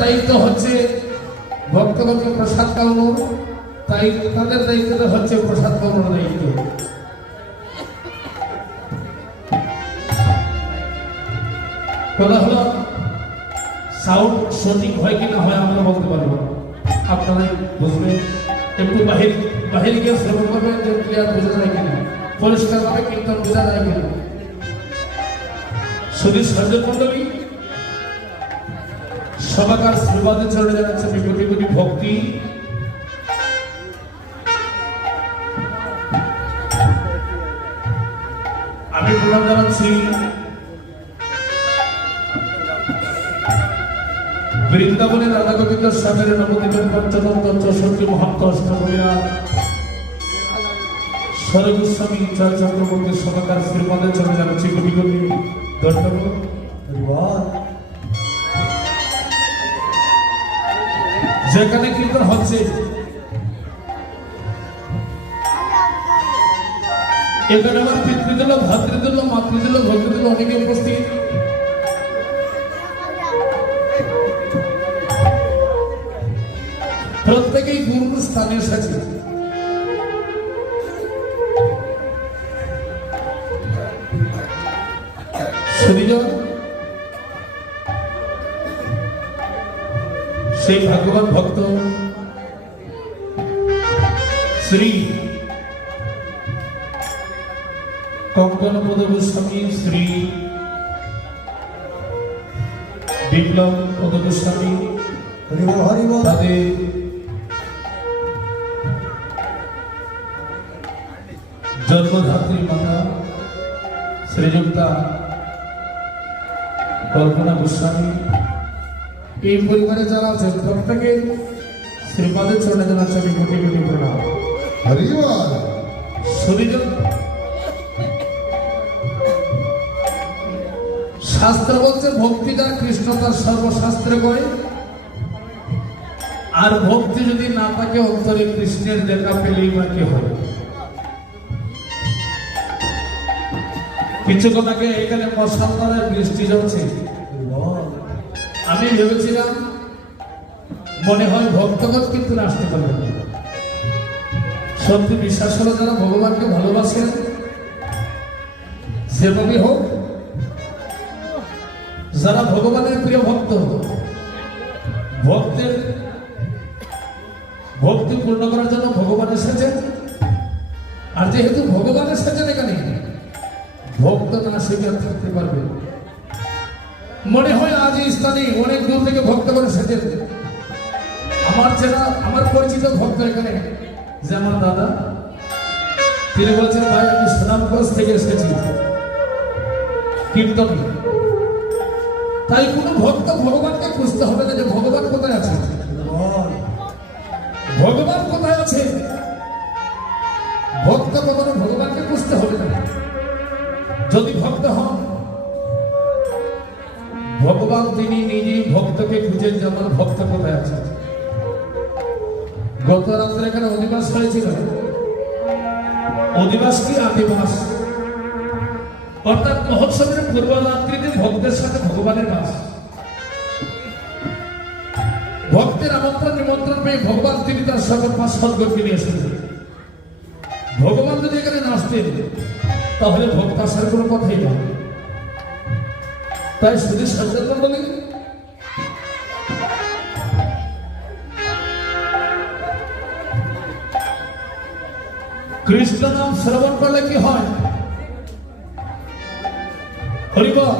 দায়িত্ব হচ্ছে ভক্তগণকে প্রসাদ খাওয়ানো, তাই তাদের দায়িত্বটা হচ্ছে প্রসাদ খাওয়ানোর দায়িত্ব। কথা হলো সাউন্ড সঠিক হয় কিনা হয় আমরা বলতে পারবো, আপনারাই বুঝবেন। একটু বাহির গিয়ে শ্রবণ করবেন যে ক্লিয়ার বোঝা যায় কিনা, পরিষ্কার ভাবে কীর্তন বোঝা যায় কিনা। শুধু সর্জন মন্ডলী সবাকার শ্রীবাদে চলে যাচ্ছে কোটি কোটি ভক্তি। আমি প্রণাম জানাচ্ছি বৃন্দাবনের রাধা গোবিন্দ স্বামীর নবদ্বীপের পঞ্চদশ চৌষট্টি মহান্ত অষ্টমীরা স্বরগোস্বামী জয় চক্রবর্তী সবাকার শ্রীবাদে চলে যাচ্ছে কোটি কোটি ধন্যবাদ। যেখানে কীর্তন হচ্ছে এখানে আমার পিতৃদল, ভাতৃদল, মাতৃদল, ভক্তদল অনেকে উপস্থিত। প্রত্যেকেই গুরুর স্থানে এসেছে। সেই ভগবান ভক্ত শ্রী কঙ্কনপদ গোস্বামী, শ্রী বিপ্লব পদ গোস্বামী, তাদের জন্মধাত্রী মাতা শ্রীযুক্তা কল্পনা গোস্বামী, এই পরিবারে যারা আছেন প্রত্যেকে শ্রীপাদের চরণে জানাচ্ছে আমি কোটি কোটি প্রণাম। শাস্ত্র বলছে ভক্তি যা কৃষ্ণ তার সর্বশাস্ত্রে কয়, আর ভক্তি যদি না থাকে অন্তরে কৃষ্ণের দেখা পেলেই বা কি হয়। কিছুক্ষণ আগে এখানে মশালদারের বৃষ্টি জমছে, আমি ভেবেছিলাম মনে হয় ভক্তগণ কিন্তু আসতে পারবেন না। সত্যি বিশ্বাস হলো যারা ভগবানকে ভালোবাসেন সেভাবে হোক, যারা ভগবানের প্রিয় ভক্ত, ভক্তের ভক্তি পূর্ণ করার জন্য ভগবান এসেছেন। আর যেহেতু ভগবান এসেছেন এখানে, ভক্ত না সেখানে থাকতে পারবে। মনে হয় আজ এই স্থানে অনেক দূর থেকে ভক্ত করে এসেছেন। আমার চেনা, আমার পরিচিত ভক্ত এখানে যে আমার দাদা, তিনি বলছেন ভাই আমি সুনামগঞ্জ থেকে এসেছি কীর্তন। তাই কোনো ভক্ত ভগবানকে খুঁজতে হবে না যে ভগবান কোথায় আছে, ভগবান কোথায় আছে। ভক্ত কখনো ভগবানকে খুঁজতে হবে না। যদি ভক্ত হন, ভগবান তিনি নিজেই ভক্তকে খুঁজেন যে আমার ভক্ত কোথায় আছে। গত রাত্রে এখানে অধিবাস হয়েছিল। অধিবাস কি আদিবাস, অর্থাৎ মহোৎসবের পূর্বরাত্রিতে ভক্তের সাথে ভগবানের বাস। ভক্তের আমন্ত্রণ নিমন্ত্রণ পেয়ে ভগবান তিনি তার সকল পাঁচ সদ্গণকে নিয়ে এসেছেন। ভগবান যদি এখানে না আসতেন তাহলে ভক্ত আসার কোনো কথাই নয়। তাই শুধু সজ্জন মন্ডলী কৃষ্ণ নাম শ্রবণ করলে কি হয়? হরিবল।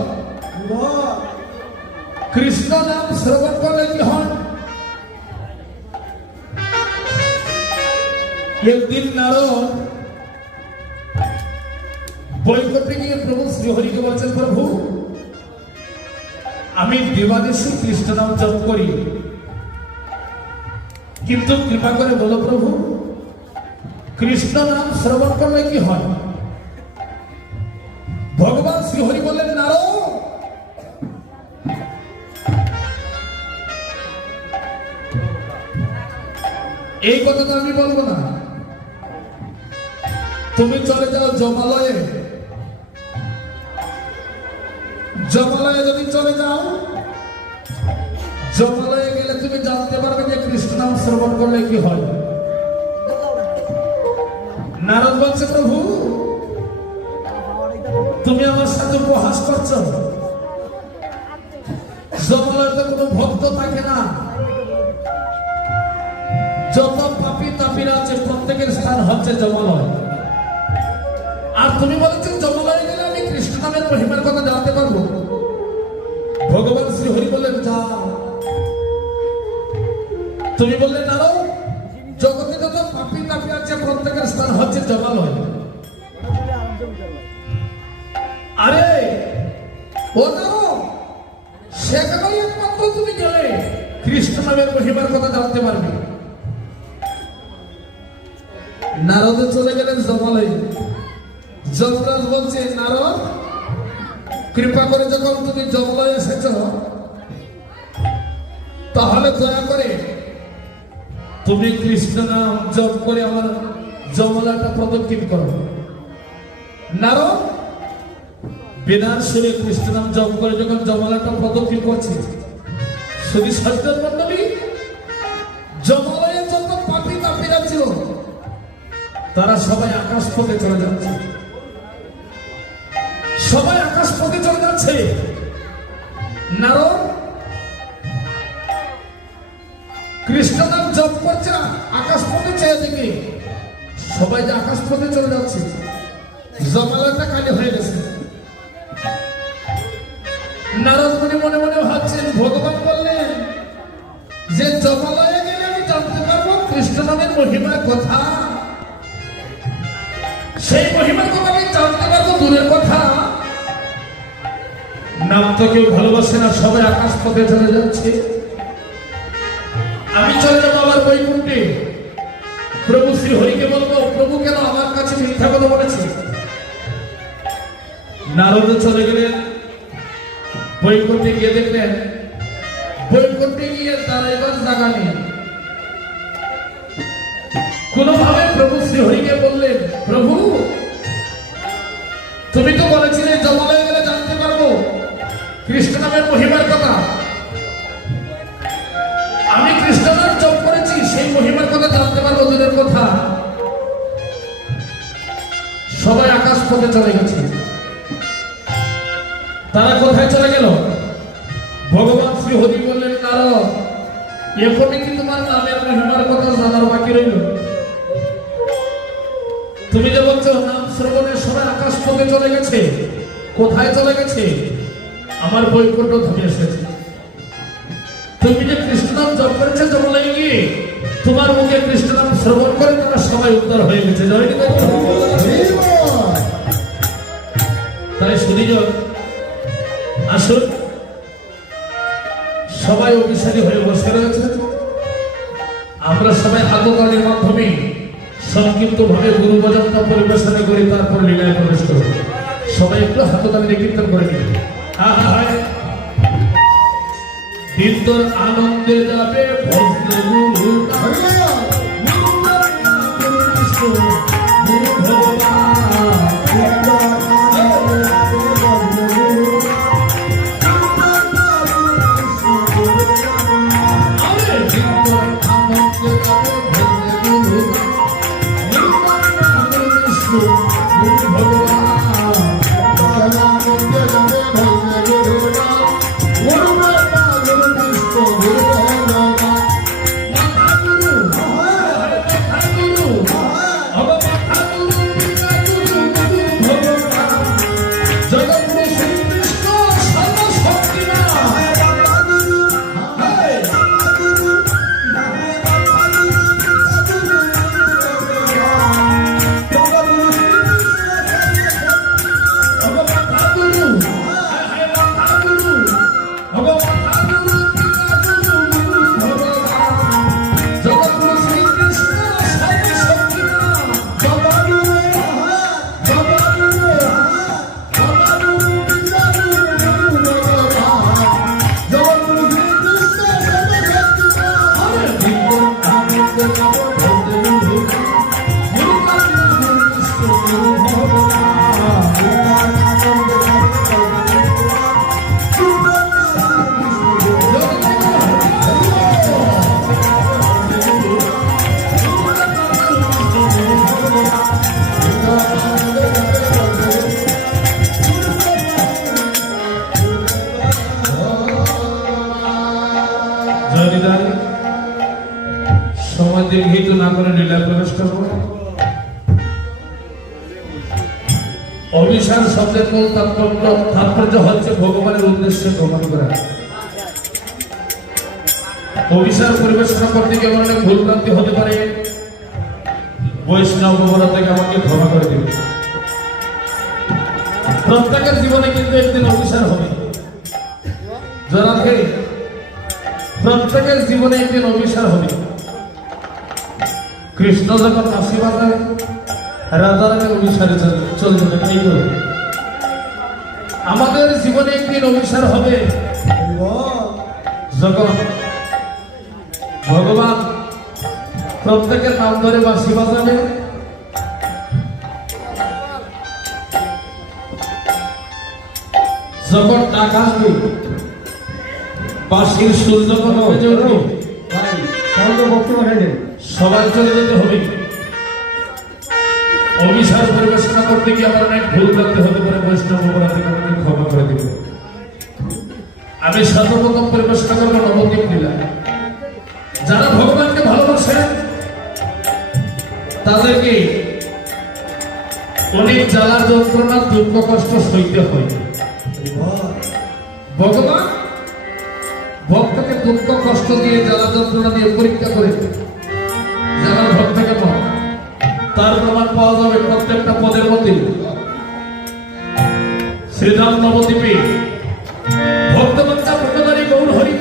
কৃষ্ণ নাম শ্রবণ করলে কি হয়? একদিন নারদ বৈকুণ্ঠে গিয়ে প্রভু শ্রীহরিকে বলছেন, প্রভু আমি দিবানিশি কৃষ্ণ নাম জপ করি, কিন্তু কৃপা করে বলো প্রভু কৃষ্ণ নাম শ্রবণ করলে কি হয়? ভগবান শ্রীহরি বললেন, নারদ এই কথা তো আমি বলবো না, তুমি চলে যাও জমালয়ে, জমালয়ে যদি চলে যাও, জমালয়ে গেলে তুমি জানতে পারবে যে কৃষ্ণ নাম শ্রবণ করলে কি হয়। নারদ বলছে, প্রভু তুমি আমার সাথে উপহাস করছো। জমালয়ে তো কোনো ভক্ত থাকে না, যত পাপী তাপীরা আছে প্রত্যেকের স্থান হচ্ছে জমালয়। আর তুমি বলেছো জমালয়ে গেলে আমি কৃষ্ণ নামের মহিমার কথা জানতে পারবো। ভগবান শ্রী হরি বললেন, যা। তুমি বললে নারদ, জগতে যত পাপী তাপী আছে প্রত্যেকের স্থান হচ্ছে জমালয়। আরে ও নারদ, সেখানেই একমাত্র তুমি গেলে কৃষ্ণ নামের মহিমার কথা জানতে পারবে। নারদ চলে গেলেন জমালয়ে। যমরাজ বলছে, নারদ কৃপা করে যখন তুমি জমালয়ে এসেছ, তাহলে দয়া করে তুমি কৃষ্ণ নাম জপ করে আমার জমলাটা প্রদক্ষিণ করো। নারদ বিনার সুরে কৃষ্ণ নাম জপ করে যখন জমলাটা প্রদক্ষিণ করছে, শুধু সজ্জন মন্ডলী, জমালয়ে যত পাপী তাপীরা ছিল তারা সবাই আকাশ পথে চলে যাচ্ছে। সবাই আকাশ পথে চলে যাচ্ছে। নারদ কৃষ্ণ নাম জপ করছে, আকাশ পথে চেয়ে দেখে সবাই যে আকাশ পথে চলে যাচ্ছে, জমালয়টা খালি হয়ে গেছে। নারদ মুনি মনে মনে ভাবছেন, ভগবান বললেন যে জমালয়ে গেলে আমি জানতে পারবো কৃষ্ণ নামের মহিমার কথা। সেই মহিমার কথা আমি জানতে পারবো দূরের কথা, নাম তো কেউ ভালোবাসে না, সবাই আকাশ পথে চলে যাচ্ছে। আমি চলে যাবো আমার বৈকুণ্ঠে, প্রভু শ্রী হরিকে বলবো, প্রভু কেন আমার কাছে মিথ্যা কথা বলেছে। নারদ চলে গেলেন বৈকুণ্ঠে। গিয়ে দেখলেন বৈকুণ্ঠে গিয়ে দাঁড়াইবার জায়গা নেই। কোনোভাবে প্রভু শ্রী হরিকে বললেন, প্রভু তুমি তো বলেছিলে জমালয়ে গেলে জানতে পারবো কৃষ্ণ নামের মহিমার কথা। আমি কৃষ্ণ নাম জপ করেছি, সেই মহিমার কথা জানতে পারবো দূরের কথা। সবাই আকাশ পথে চলে গেছে। তারা কোথায় চলে গেল? ভগবান শ্রী হরি বললেন, নারদ এখনই কি তোমার নামের মহিমার কথা জানার বাকি রইল? তুমি যে বলছো নাম শ্রবণে সবাই আকাশ পথে চলে গেছে, কোথায় চলে গেছে? আমার বৈকুণ্ঠ ধামে এসেছে। তুমি যে কৃষ্ণ নাম জপ করেছো জমালয়ে গিয়ে, তোমার মুখে কৃষ্ণ নাম শ্রবণ করে তারা সবাই উদ্ধার হয়ে গেছে। তাই সুধীজন আসুন, সবাই অভিসারী হয়ে বসে রয়েছে। আমরা সবাই হাততালির মাধ্যমে সংক্ষিপ্ত ভাবে গুরু ভজনটা পরিবেশনা করি, তারপর লীলায় প্রবেশ করব। সবাই একটু হাততালি দিয়ে কীর্তন করে নিন। কীর্তন আনন্দে যাবে ভজনে গুরু বিদায় সময় দীর্ঘিত না করে লীলা প্রবেশ করব। অভিসার শব্দের মূল তাৎপর্য হচ্ছে ভগবানের উদ্দেশ্যে প্রমাণ করা। অভিসার পরিবেশনা করতে গিয়ে আমার অনেক ভুল ভ্রান্তি হতে পারে, বৈষ্ণব অপরাধ থেকে আমাকে ক্ষমা করে দেবে। প্রত্যেকের জীবনে কিন্তু একদিন অভিসার হবে, জনাকে প্রত্যেকের জীবনে একদিন অভিসার হবে। কৃষ্ণ যখন মাসি বাজায় রাধারানী অভিসারে চলে যাবে, তাই তো আমাদের জীবনে একদিন অভিসার হবে যখন ভগবান প্রত্যেকের নাম ধরে বাঁশি বাজাবে, যখন ডাক আসবে বাঁশির সুর যখন বেজে উঠবে সবাই চলে যেতে হবে। অভিসার পরিবেশনা করতে গিয়ে আমার অনেক ভুল করতে হতে পারে, বৈষ্ণব অপরাধ থেকে আমাকে ক্ষমা করে দেবে। আমি সর্বপ্রথম পরিবেশনা করবো নবদ্বীপ লীলা। যারা ভগবানকে ভালোবাসে তাদেরকে অনেক জ্বালা যন্ত্রণা দুঃখ কষ্ট সইতে হয়। ভগবান ভক্তকে দুঃখ কষ্ট দিয়ে জ্বালা যন্ত্রণা দিয়ে পরীক্ষা করে যারা ভক্ত কেমন তার প্রমাণ পাওয়া যাবে প্রত্যেকটা পদের মধ্যে। শ্রীরাম নবদ্বীপে ভক্ত বাচ্চা ভক্তদারি গৌর হরি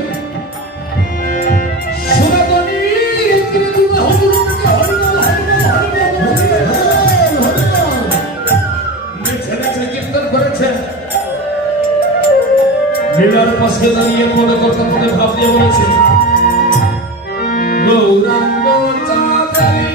লীলার পাশে দাঁড়িয়ে পদে কর্তা পদে ভাব দিয়ে বলেছে গৌরাঙ্গ চাঁদারি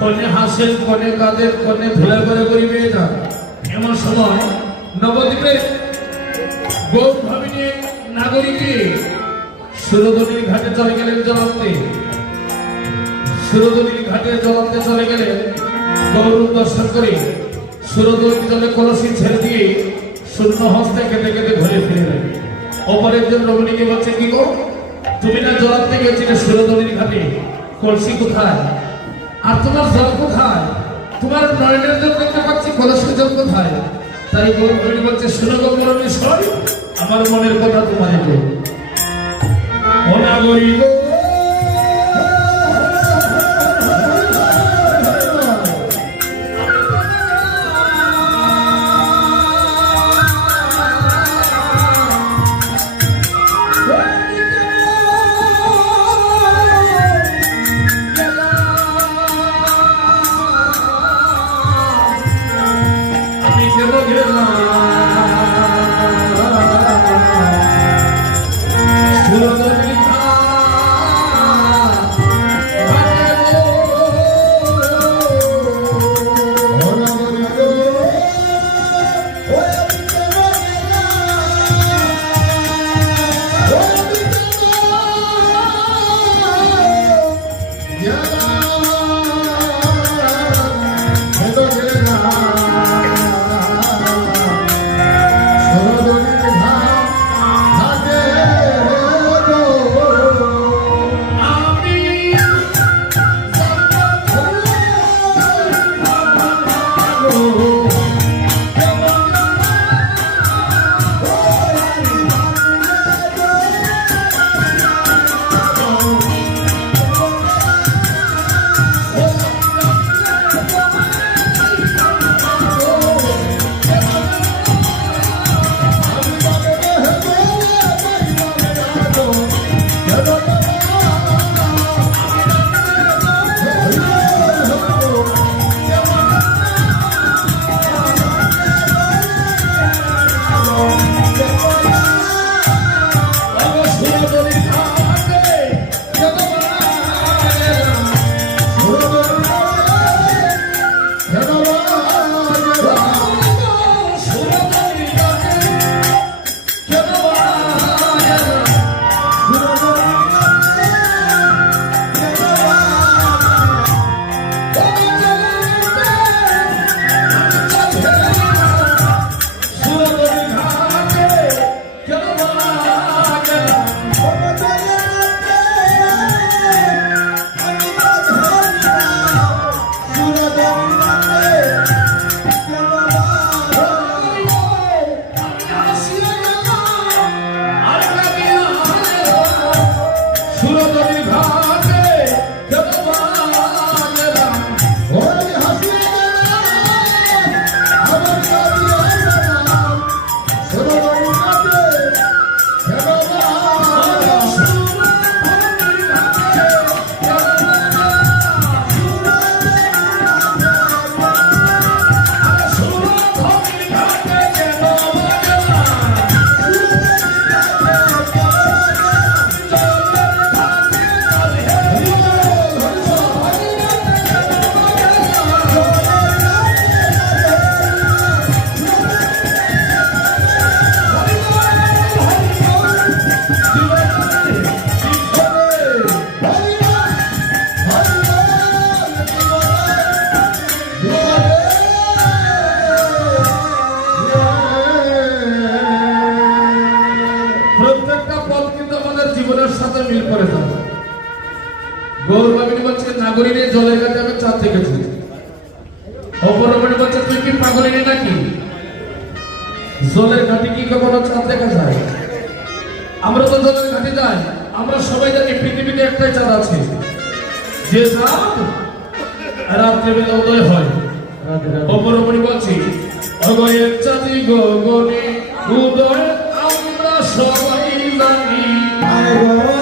কনে হাসেন কনে কাঁদেন কনে ধুলা করে করিবে না। এমন সময় নবদ্বীপে গৌর ভাবিনী নাগরিকে সুরধনীর ঘাটে চলে গেলেন জলান্তে। সুরধনীর ঘাটে জলান্তে চলে গেলেন গৌর দর্শন করে সুরধনীর জলে কলসি ছেড়ে দিয়ে শূন্য হস্তে কেটে কেটে ঘুরে ফিরে এলেন। অপরের জন রমণীকে বলছে কি গো তুমি না জলান্তে গেছিলে সুরধনীর ঘাটে, কলসি কোথায় আর তোমার জল কোথায়? তোমার নয়নের জল করতে পারছি, কলসের জল কোথায়? তাই গৌর বলছে শুনো গৌরী আমার মনের কথা তোমাকে অনাগরিক পাগলিনী জলের কাছে আমি চাঁদ দেখেছি। অপরমণি বলছে তুই কি পাগলিনী নাকি? জলের ঘাটে কি কখনো চাঁদ দেখা যায়? আমরা তো জলের ঘাটে যাই, আমরা সবাই জানি পৃথিবীতে একটাই চাঁদ আছে, যে চাঁদ রাত্রিবেলা উদয় হয়। অপরমণি বলছি অগয়ের চাঁদি গগনে উদয়